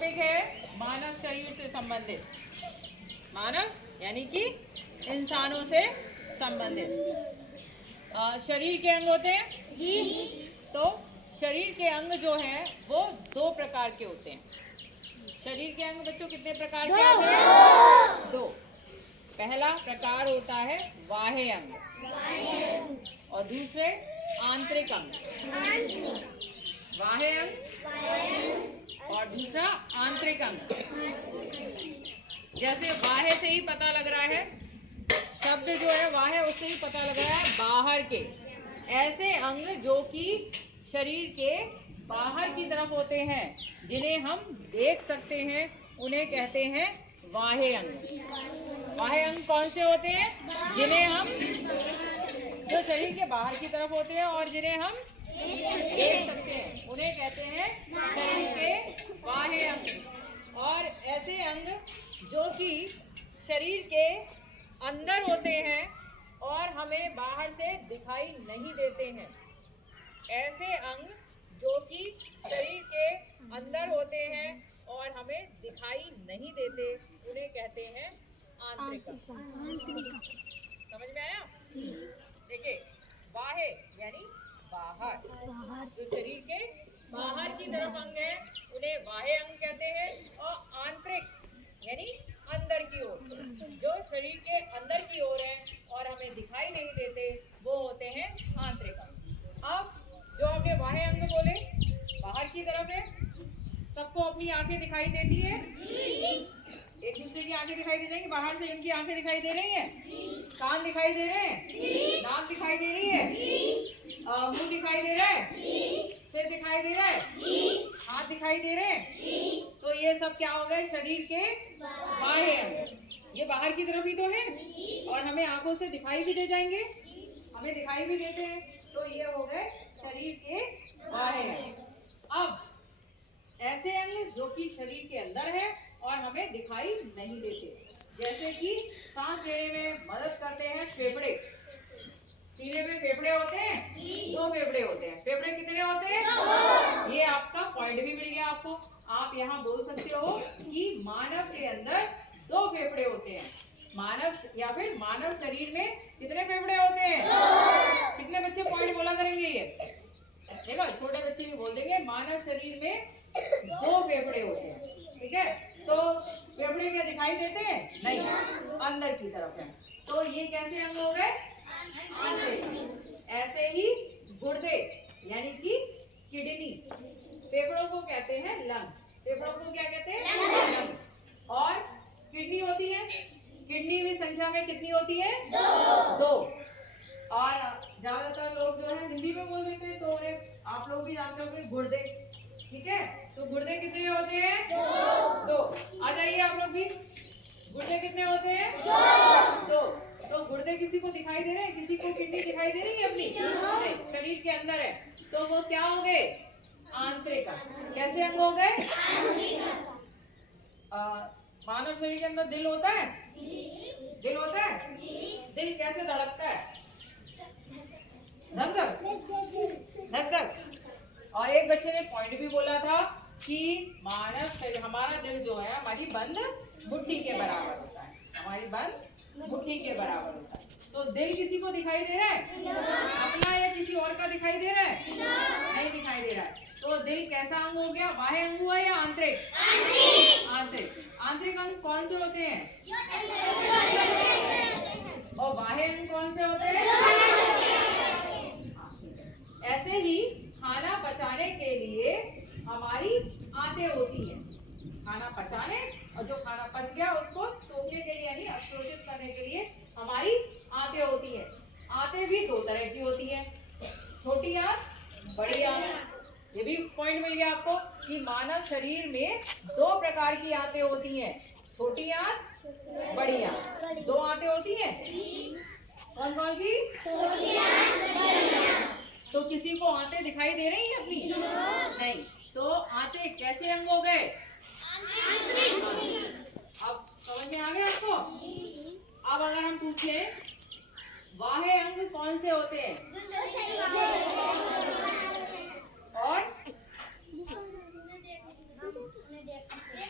Topic है मानव शरीर से संबंधित। मानव यानी कि इंसानों से संबंधित शरीर के अंग होते हैं जी। तो शरीर के अंग जो हैं वो दो प्रकार के होते हैं। शरीर के अंग बच्चों कितने प्रकार के होते हैं? दो। पहला प्रकार होता है बाह्य अंग और दूसरे आंतरिक अंग। बाह्य अंग और दूसरा आंतरिक अंग। जैसे बाह्य से ही पता लग रहा है, शब्द जो है बाह्य, उससे ही पता लग रहा है बाहर के। ऐसे अंग जो कि शरीर के बाहर की तरफ होते हैं, जिन्हें हम देख सकते हैं, उन्हें कहते हैं बाह्य अंग। बाह्य अंग कौन से होते हैं? जिन्हें हम, जो शरीर के बाहर की तरफ होते हैं और जिन्हें हम देख सकते हैं, उन्हें कहते हैं शरीर के बाह्य अंग। और ऐसे अंग जो कि शरीर के अंदर होते हैं और हमें बाहर से दिखाई नहीं देते हैं। ऐसे अंग जो कि शरीर के अंदर होते हैं और हमें दिखाई नहीं देते, उन्हें कहते हैं आंतरिक अंग। समझ में आया? देखिए, बाह्य यानी बाहर, जो शरीर के बाहर की तरफ अंग है उन्हें बाह्य अंग कहते हैं। और आंतरिक यानी अंदर की ओर, जो शरीर के अंदर की ओर है और हमें दिखाई नहीं देते, वो होते हैं आंतरिक अंग। अब जो हमने बाह्य अंग बोले, बाहर की तरफ है, सबको अपनी आंखें दिखाई देती है, एक दूसरे की आंखें दिखाई दे रही है, बाहर से इनकी आंखें दिखाई दे रही हैं, कान दिखाई दे रहे हैं, नाक दिखाई दे रही है, मुंह दिखाई दे रहा है, सिर दिखाई दे रहा है, हाथ दिखाई दे रहे हैं। तो ये सब क्या हो गए? शरीर के बाह्य अंग। ये बाहर की तरफ ही तो है और हमें आंखों से दिखाई भी दे जाएंगे, हमें दिखाई भी देते हैं। तो ये हो गए शरीर के बाह्य अंग। अब ऐसे अंग जो कि शरीर के अंदर है और हमें दिखाई नहीं देते, जैसे कि सांस लेने में मदद करते हैं फेफड़े। सीने में फेफड़े होते हैं, दो फेफड़े होते हैं। फेफड़े कितने होते हैं? ये आपका पॉइंट भी मिल गया आपको। आप यहाँ बोल सकते हो कि मानव के अंदर दो फेफड़े होते हैं। मानव या फिर मानव शरीर में कितने फेफड़े होते हैं? कितने बच्चे पॉइंट बोला करेंगे? ये देखो, छोटे बच्चे भी बोल देंगे मानव शरीर में दो फेफड़े होते हैं। ठीक है, तो फेफड़े क्या दिखाई देते हैं? नहीं, अंदर की तरफ है। तो ये कैसे अंग हो गए? आंतरिक। ऐसे ही गुर्दे यानी कि किडनी, फेफड़ों को कहते हैं लंग्स। फेफड़ों को क्या कहते हैं? लंग्स। और किडनी होती है, किडनी भी संख्या में कितनी होती है? दो। और ज्यादातर लोग जो है हिंदी में बोल देते हैं, तो उन्हें आप लोग भी जानते होंगे गुर्दे। ठीक है, तो गुर्दे कितने होते हैं? दो। आ जाइए आप लोग भी, गुर्दे कितने होते हैं? दो। तो गुर्दे किसी को दिखाई दे रहे हैं? किसी को किडनी दिखाई दे रही है अपनी? नहीं, शरीर के अंदर है। तो वो क्या हो गए? आंतरिक अंग। कैसे अंग हो गए? मानव शरीर के अंदर दिल होता है? दिल होता है? दिल कैसे धड़कता है? धक धक धक धक। और एक बच्चे ने पॉइंट भी बोला था कि मानव शरीर, हमारा दिल जो है हमारी बंद मुट्ठी के बराबर होता है। हमारी बंद मुट्ठी के बराबर होता है। तो दिल किसी को दिखाई दे रहा है? अपना या किसी और का दिखाई दे रहा है? नहीं दिखाई दे रहा है। तो दिल कैसा अंग हो गया? बाह्य अंग हुआ या आंतरिक? आंतरिक। आंतरिक अंग कौन से होते हैं? और बाह्य अंग कौन से होते हैं? ऐसे ही खाना पचाने के लिए हमारी आंतें होती हैं। खाना पचाने, और जो खाना पच गया उसको सोखने के लिए यानी अवशोषित करने के लिए हमारी आंतें होती हैं। आंतें भी दो तरह की होती हैं, छोटी आंत, बड़ी आंत। ये भी पॉइंट मिल गया आपको कि मानव शरीर में दो प्रकार की आंतें होती हैं, छोटी आंत, बड़ी आंत। दो आंतें होती हैं, कौन कौन सी? छोटी आंत, बड़ी आंत। तो किसी को आंतें दिखाई दे रही हैं अपनी? नहीं। तो आंतें कैसे अंग हो गए? अब समझ में आ गया आपको? अब अगर हम पूछे बाह्य अंग कौन से होते हैं? और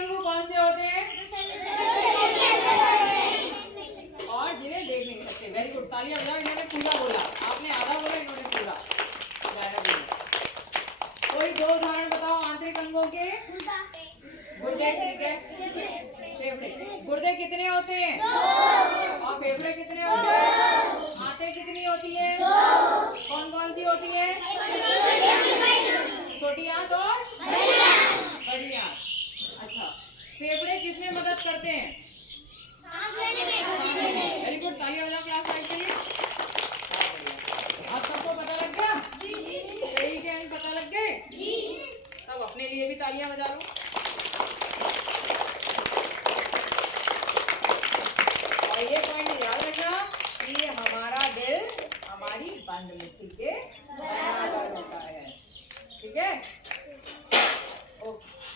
अंग कौन से होते हैं और जिन्हें देख नहीं सकते? वेरी गुड, तालियां बजाओ। इन्होंने पूरा बोला, आपने आधा बोला, इन्होंने पूरा। कोई दो उदाहरण बताओ आंतरिक अंगों के। गुर्दे, ठीक है। फेफड़े, गुर्दे कितने होते हैं? और फेफड़े कितने होते हैं? आंतें कितनी होती है? कौन कौन सी होती है? छोटी आंत और बड़ी आंत। अच्छा, फेफड़े किसमें मदद करते हैं? वेरी गुड, तालियां बजाओ क्लास 5 के लिए। अब सबको पता लग गया? सही के अंग पता लग गए? सब अपने लिए भी तालियां बजा लो। और ये पॉइंट याद रखना कि हमारा दिल हमारी बंद मिट्टी के बराबर होता है। ठीक है? ओके।